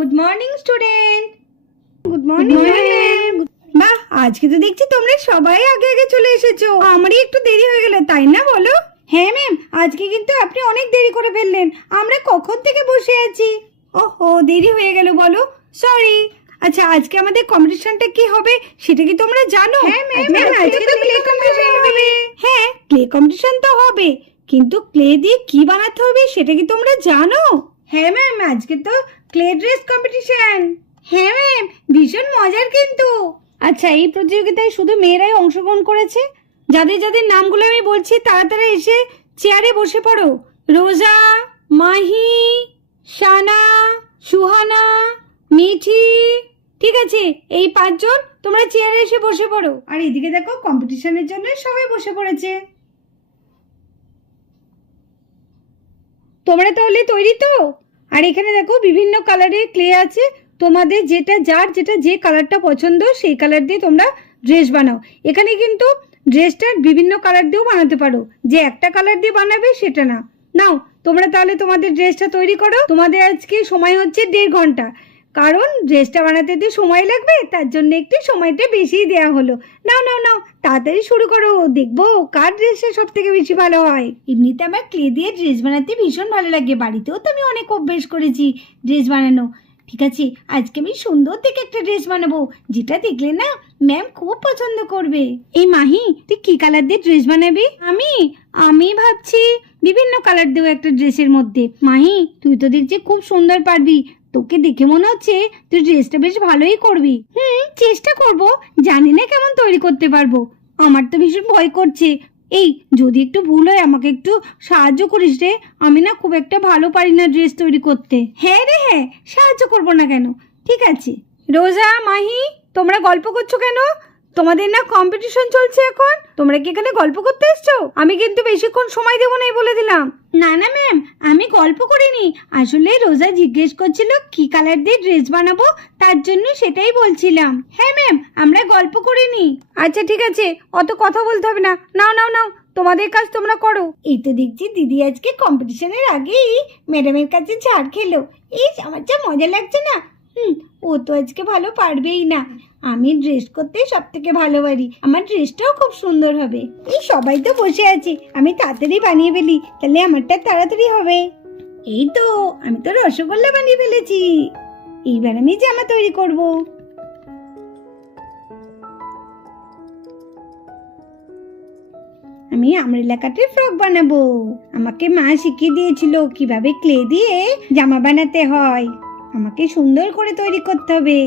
Good morning student. Good morning ma'am. বাহ, আজকে তো দেখছি তোমরা সবাই আগে আগে চলে এসেছো। আমারই একটু দেরি হয়ে গেল, তাই না বলো? হ্যাঁ ম্যাম, আজকে কিন্তু আপনি অনেক দেরি করে ফেললেন। আমরা কখন থেকে বসে আছি। ওহো, দেরি হয়ে গেল বলো, সরি। আচ্ছা, আজকে আমাদের কম্পিটিশনটা কি হবে সেটা কি তোমরা জানো? হ্যাঁ ম্যাম, আজকে তো প্লে কম্পিটিশন হবে। হ্যাঁ, প্লে কম্পিটিশন তো হবে, কিন্তু ক্লে দিয়ে কি বানাতে হবে সেটা কি তোমরা জানো? হ্যাঁ ম্যাম, আজকে তো ক্লে ড্রেস কম্পিটিশন। হ্যাঁ ম্যাম, ভীষণ মজার কিন্তু। আচ্ছা, এই প্রতিযোগিতায় শুধু মেয়েরাই অংশগ্রহণ করেছে? যাদের যাদের নামগুলো আমি বলছি তাড়াতাড়ি এসে চেয়ারে বসে পড়ো। রোজা, মাহি, শানা, সুহানা, মিঠি। ঠিক আছে, এই 5 জন তোমরা চেয়ারে এসে বসে পড়ো। আর এদিকে দেখো, কম্পিটিশনের জন্য সবাই বসে পড়েছে। তোমরা তাহলে তৈরি তো? আর এখানে দেখো বিভিন্ন কালারের ক্লে আছে, তোমাদের যার যেটা যে কালারটা পছন্দ সেই কালার দিয়ে তোমরা ড্রেস বানাও। এখানে কিন্তু ড্রেসটা বিভিন্ন কালার দিয়েও বানাতে পারো, যে একটা কালার দিয়ে বানাবে সেটা না। নাও, তোমরা তাহলে তোমাদের ড্রেসটা তৈরি করো। তোমাদের আজকে সময় হচ্ছে 1.5 ঘন্টা, কারণ ড্রেসটা বানাতে তো সময় লাগবে, তার জন্য একটু সময়টা বেশিই দেওয়া হলো। নাও নাও নাও, তাড়াতাড়ি শুরু করো, দেখবো কার ড্রেসটা সব থেকে বেশি ভালো হয়। এমনিতে আমার ক্লে দিয়ে ড্রেস বানাতে ভীষণ ভালো লাগে, বাড়িতেও তো আমি অনেক অভ্যেস করেছি ড্রেস বানানো। ঠিক আছে, আজকে আমি সুন্দর দেখে একটা ড্রেস বানাবো, যেটা দেখলে না ম্যাম খুব পছন্দ করবে। এই মাহি, তুই কি কালার দিয়ে ড্রেস বানাবি? আমি ভাবছি বিভিন্ন কালার দেবো একটা ড্রেসের মধ্যে। মাহি, তুই তো দেখছি খুব সুন্দর পারবি, তোকে দেখে মনে হচ্ছে তুই ড্রেসটা বেশ ভালোই করবি। চেষ্টা করব, জানি না কেমন তৈরি করতে পারবো। আমার তো ভীষণ ভয় করছে। এই, যদি একটু ভুল হয় আমাকে একটু সাহায্য করিস রে, আমি না খুব একটা ভালো পারি না ড্রেস তৈরি করতে। হ্যাঁ রে হ্যাঁ, সাহায্য করবো না কেন, ঠিক আছে। রোজা, মাহি, তোমরা গল্প করছো কেন? তোমাদের না কম্পিটিশন চলছে এখন, তোমরা কি এখানে গল্প করতে এসছো? আমি কিন্তু বেশিক্ষণ সময় দেবো না, বলে দিলাম। না না ম্যাম, আমি গল্প করিনি, আসলে রোজা জিজ্ঞেস করছিল কি কালার দিয়ে ড্রেস বানাবো, তার জন্য সেটাই বলছিলাম। হ্যাঁ ম্যাম, আমরা গল্প করিনি। আচ্ছা ঠিক আছে, অত কথা বলতে হবে না। নাও নাও নাও, তোমাদের কাজ তোমরা করো। এই তো দেখছি দিদি আজকে কম্পিটিশনের আগেই ম্যাডামের কাছে ছাড় খেলো। এই আমার যা মজা লাগছে না। ও তো আজকে ভালো পারবেই না। আমি ড্রেস করতে সব থেকে ভালো পারি, আমার ড্রেসটাও খুব সুন্দর হবে। এই সবাই তো বসে আছি, আমি তাড়াতাড়ি বানিয়ে ফেলি, তাহলে আমারটা তাড়াতাড়ি হবে। এই তো, আমি তো রসগোল্লা বানিয়ে ফেলেছি। এইবার আমি জামা তৈরি করব। আমি আমরেলা কাটের ফ্রক বানাবো। আমাকে মা শিখিয়ে দিয়েছিল কিভাবে ক্লে দিয়ে জামা বানাতে হয়। আমাকে সুন্দর করে তৈরি করতে হবে,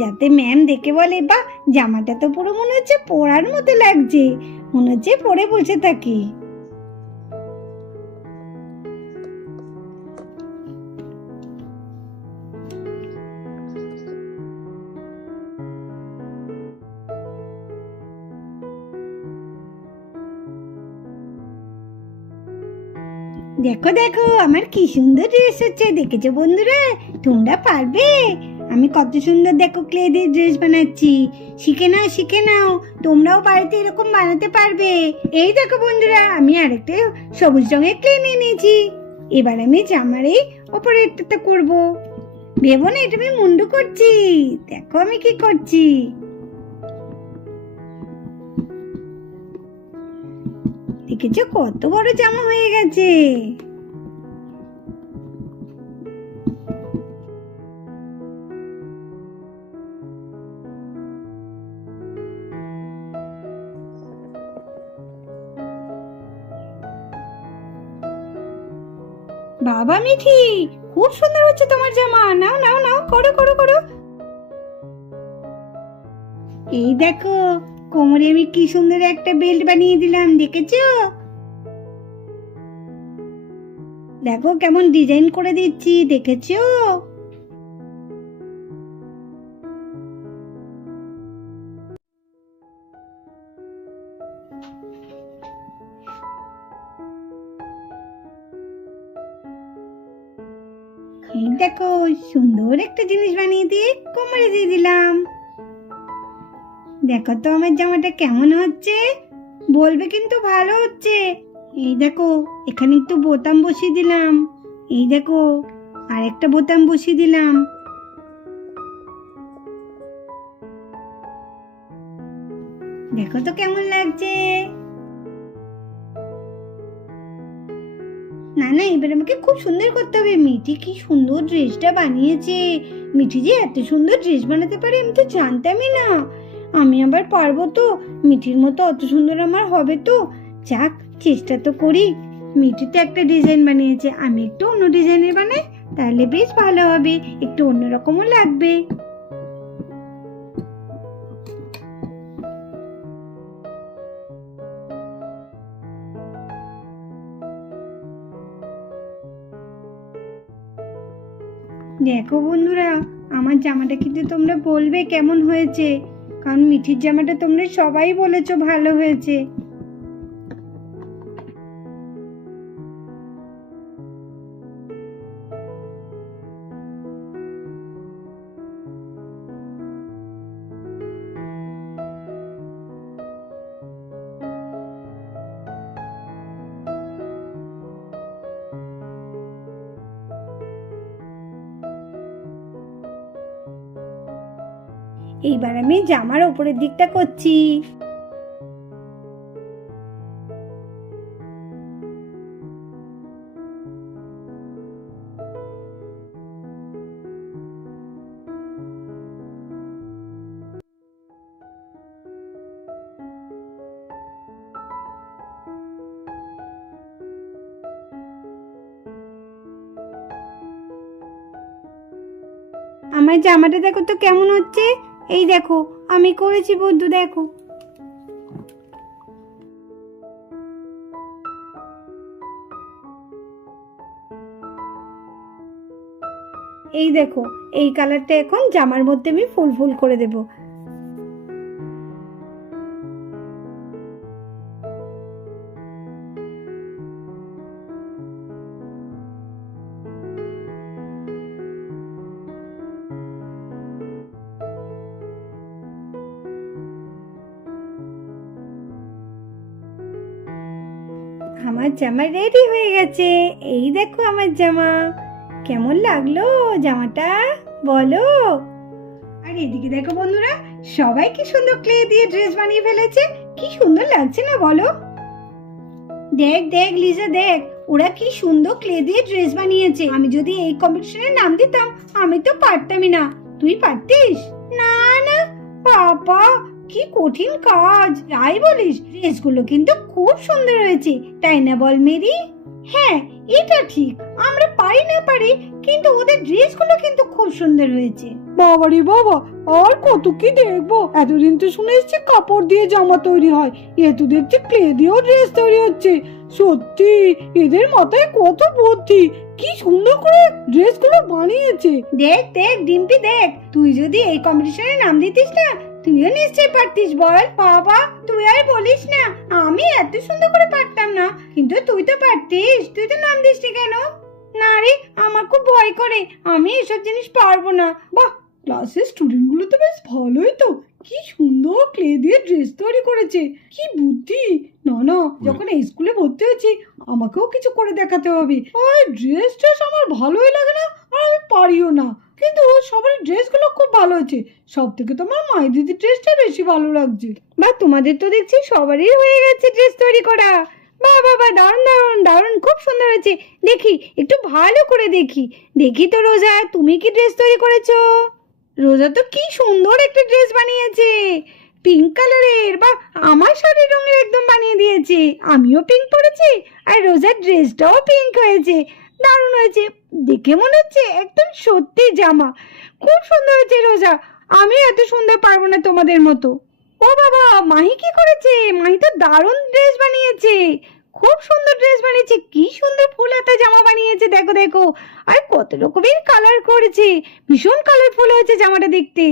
যাতে ম্যাম দেখে বলে, বাহ, জামাটা তো পুরো মনে হচ্ছে পরার মতো লাগছে, মনে হচ্ছে পরে বসে থাকি। দেখো দেখো, আমার কি সুন্দর ড্রেস হচ্ছে, দেখেছো বন্ধুরা? তোমরা পারবে? আমি কত সুন্দর দেখো ক্লে দিয়ে ড্রেস বানাচ্ছি। শিখে নাও শিখে নাও, তোমরাও বাড়িতে এরকম বানাতে পারবে। এই দেখো বন্ধুরা, আমি আরেকটা সবুজ রঙের ক্লে নিয়ে নিয়েছি। এবার আমি জামার এই ওপরে একটা করবো। ভেবো না এটা আমি মুন্ডু করছি, দেখো আমি কি করছি। দেখেছো কত বড় জামা হয়ে গেছে। বাবা মিঠি, খুব সুন্দর হচ্ছে তোমার জামা। নাও নাও নাও, করো করো করো। এই দেখো, কোমরে আমি কি সুন্দর একটা বেল্ট বানিয়ে দিলাম, দেখেছো? দেখো কেমন ডিজাইন করে দিচ্ছি, দেখেছো? এই দেখো, সুন্দর একটা জিনিস বানিয়ে দিয়ে কোমরে দিয়ে দিলাম। দেখো তো আমার জামাটা কেমন হচ্ছে, বলবে কিন্তু ভালো হচ্ছে। এই দেখো, এখানে একটু বোতাম বসিয়ে দিলাম। এই দেখো, আরেকটা বোতাম বসিয়ে দিলাম। দেখো তো কেমন লাগছে। না না, এবার আমাকে খুব সুন্দর করতে হবে। মিঠি কি সুন্দর ড্রেসটা বানিয়েছে। মিঠি যে এত সুন্দর ড্রেস বানাতে পারে আমি তো জানতামই না। আমি আবার পারবো তো? মিঠির মতো অত সুন্দর আমার হবে তো? যাক, চেষ্টা তো করি। মিঠি তো একটা ডিজাইন বানিয়েছে, আমি একটু অন্য ডিজাইনের বানাই, তাহলে বেশ ভালো হবে, একটু অন্যরকমও লাগবে। দেখো বন্ধুরা, আমার জামাটা কিন্তু তোমরা বলবে কেমন হয়েছে, কারণ মিঠির জামাটা তোমরা সবাই বলেছো ভালো হয়েছে। এইবার আমি জামার উপরের দিকটা করছি। আমার জামাটা দেখো তো কেমন হচ্ছে। এই দেখো আমি করেছি বন্ধু, দেখো। এই দেখো, এই কালারটা এখন জামার মধ্যে আমি ফুল ফুল করে দেব। আমার জামা রেডি হয়ে গেছে। এই দেখো আমার জামা, কেমন লাগলো জামাটা বলো। আর এদিকে দেখো বন্ধুরা, সবাই কি সুন্দর ক্লে দিয়ে ড্রেস বানিয়ে ফেলেছে, কি সুন্দর লাগছে না বলো। দেখ দেখ লিজা, দেখ ওরা কি সুন্দর ক্লে দিয়ে ড্রেস বানিয়েছে। আমি যদি এই কম্পিটিশনে নাম দিতাম আমি তো পারতামই না। তুই পারতিস? না না বাবা, কি কঠিন কাজ। যাই বলিস, ড্রেসগুলো কিন্তু খুব সুন্দর হয়েছে, তাই না বল মেরি? হ্যাঁ, এটা ঠিক। আমরা পারি না পারি, কিন্তু ওদের ড্রেসগুলো কিন্তু খুব সুন্দর হয়েছে। বাবারে বাবা, আর কত কি দেখবো। এতদিন তো শুনে এসেছি কাপড় দিয়ে জামা তৈরি হয়, এ তো দেখছি ক্লে দিয়েও ড্রেস তৈরি হচ্ছে। সত্যি এদের মাথায় কত বুদ্ধি, কি সুন্দর করে ড্রেসগুলো বানিয়েছে। দেখ দেখ ডিম্পি, দেখ তুই যদি এই কম্পিটিশনে নাম দিতিস না, তুইও নিশ্চয়ই পারতিস বল। বাবা তুই আর বলিস না, আমি এত সুন্দর করে পারতাম না, কিন্তু তুই তো পারতিস, তুই তো নাম দিসনি কেন? না রে, আমার খুব ভয় করে, আমি এসব জিনিস পারবো না। বাহ, ক্লাসের স্টুডেন্ট গুলো তো বেশ ভালোই তো, কি সুন্দর ক্লে দিয়ে ড্রেস তৈরি করেছে, কি বুদ্ধি। না না, যখন এই স্কুলে ভর্তি হয়েছি আমাকেও কিছু করে দেখাতে হবে। আর ড্রেস ট্রেস আমার ভালোই লাগে না, আর আমি পারিও না, কিন্তু সবার ড্রেসগুলো খুব ভালো হয়েছে। সব থেকে তোমার মাই দিদির ড্রেসটা বেশি ভালো লাগছে। বা তোমাদের তো দেখছি সবারই হয়ে গেছে ড্রেস তৈরি করা। বাহ বাবা, দারুণ দারুণ দারুণ, খুব সুন্দর হয়েছে। দেখি একটু ভালো করে দেখি। দেখি তো রোজা, তুমি কি ড্রেস তৈরি করেছো? রোজা তো কি সুন্দর একটা ড্রেস বানিয়েছে, পিঙ্ক কালারের। বা আমার শাড়ির রঙের একদম বানিয়ে দিয়েছে। আমিও পিঙ্ক পরেছি, আর রোজার ড্রেসটাও পিঙ্ক হয়েছে। দারুণ হয়েছে, দেখে মনে হচ্ছে একদম সত্যি জামা। খুব সুন্দর হয়েছে রোজা, আমি এত সুন্দর পারবো না তোমাদের মতো। ও বাবা, মাহি কি করেছে? মাহি তো দারুণ ড্রেস বানিয়েছে, খুব সুন্দর ড্রেস বানিয়েছে। কি সুন্দর ফুল হাতা জামা বানিয়েছে, দেখো দেখো। আর কত রকমের কালার করেছে, ভীষণ কালারফুল হয়েছে জামাটা দেখতে।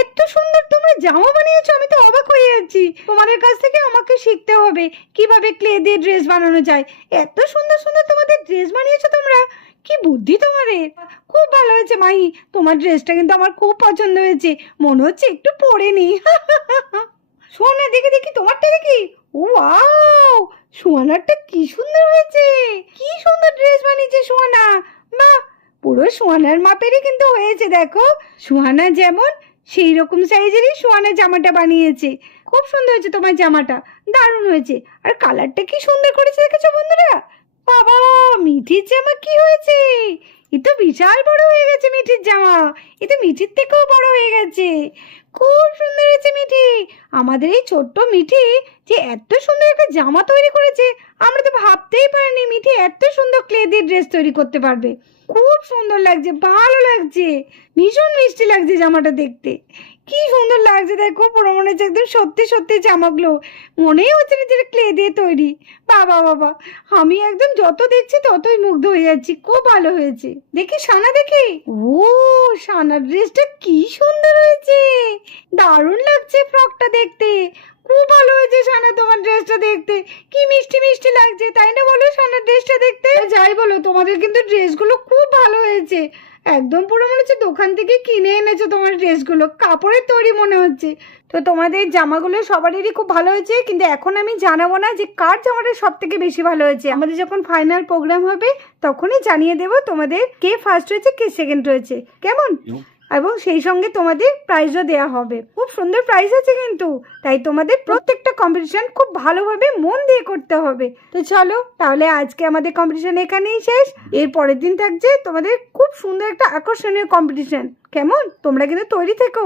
এত সুন্দর তোমরা জামা বানিয়েছো, আমি তো অবাক হয়ে যাচ্ছি। তোমাদের কাছ থেকে আমাকে শিখতে হবে কিভাবে ক্লে দিয়ে ড্রেস বানানো যায়। এত সুন্দর সুন্দর তোমাদের ড্রেস বানিয়েছো তোমরা, কি বুদ্ধি তোমাদের। খুব ভালো হয়েছে মাহি, তোমার ড্রেসটা কিন্তু আমার খুব পছন্দ হয়েছে। মনে হচ্ছে একটু পরে নি। শোন না, দেখি দেখি তোমারটা দেখি। ওয়াও, সোয়ানারটা কি সুন্দর হয়েছে, কি সুন্দর ড্রেস বানিয়েছে সোয়ানা। বাহ, পুরো সোয়ানার মাপেরই কিন্তু হয়েছে। দেখো সোয়ানা যেমন সেই রকম সাইজেরই সোয়ানা জামাটা বানিয়েছে। খুব সুন্দর হয়েছে তোমার জামাটা, দারুণ হয়েছে। আর কালারটা কি সুন্দর করেছে দেখেছো বন্ধুরা? বাবা, মিঠির জামা কি হয়েছে? এ তো বিশাল বড় হয়ে গেছে মিঠির জামা, এ তো মিঠির থেকেও বড় হয়ে গেছে। খুব সুন্দর হয়েছে মিঠি। আমাদের এই ছোট্ট মিঠি যে এত সুন্দর একটা জামা তৈরি করেছে, আমরা তো ভাবতেই পারিনি মিঠি এত সুন্দর ক্লে দিয়ে ড্রেস তৈরি করতে পারবে। খুব সুন্দর লাগছে, ভালো লাগছে, ভীষণ মিষ্টি লাগছে জামাটা দেখতে। কি সুন্দর লাগছে দেখো, পুরো মনে হচ্ছে একদম সত্যি সত্যি জামাগুলো, মনেই হচ্ছে না যেটা ক্লে দিয়ে তৈরি। বাবা বাবা, আমি একদম যত দেখছি ততই মুগ্ধ হয়ে যাচ্ছি। খুব ভালো হয়েছে। দেখি সানা, দেখি। ও, সানার ড্রেসটা কি সুন্দর হয়েছে, দারুণ লাগছে ফ্রকটা দেখতে। খুব ভালো হয়েছে সানা, তোমার ড্রেসটা দেখতে কি মিষ্টি মিষ্টি লাগছে, তাই না বলো সানার ড্রেসটা দেখতে? যাই বলো, তোমাদের কিন্তু ড্রেসগুলো খুব ভালো হয়েছে। একদম পুরো মনে হচ্ছে দোকান থেকে কিনে এনেছো তোমার ড্রেসগুলো, কাপড়ের তৈরি মনে হচ্ছে। তো তোমাদের জামাগুলো সবারই খুব ভালো হয়েছে, কিন্তু এখন আমি জানাবো না যে কার জামাটা সব থেকে বেশি ভালো হয়েছে। আমাদের যখন ফাইনাল প্রোগ্রাম হবে তখনই জানিয়ে দেবো তোমাদের কে ফার্স্ট হয়েছে কে সেকেন্ড হয়েছে, কেমন? এবং সেই সঙ্গে তোমাদের প্রাইজও দেওয়া হবে। খুব সুন্দর প্রাইজ আছে কিন্তু, তাই তোমাদের প্রত্যেকটা কম্পিটিশন খুব ভালোভাবে মন দিয়ে করতে হবে। তো চলো তাহলে আজকে আমাদের কম্পিটিশন এখানেই শেষ। এর পরের দিন থাকছে তোমাদের খুব সুন্দর একটা আকর্ষণীয় কম্পিটিশন, কেমন? তোমরা কিন্তু তৈরি থেকো।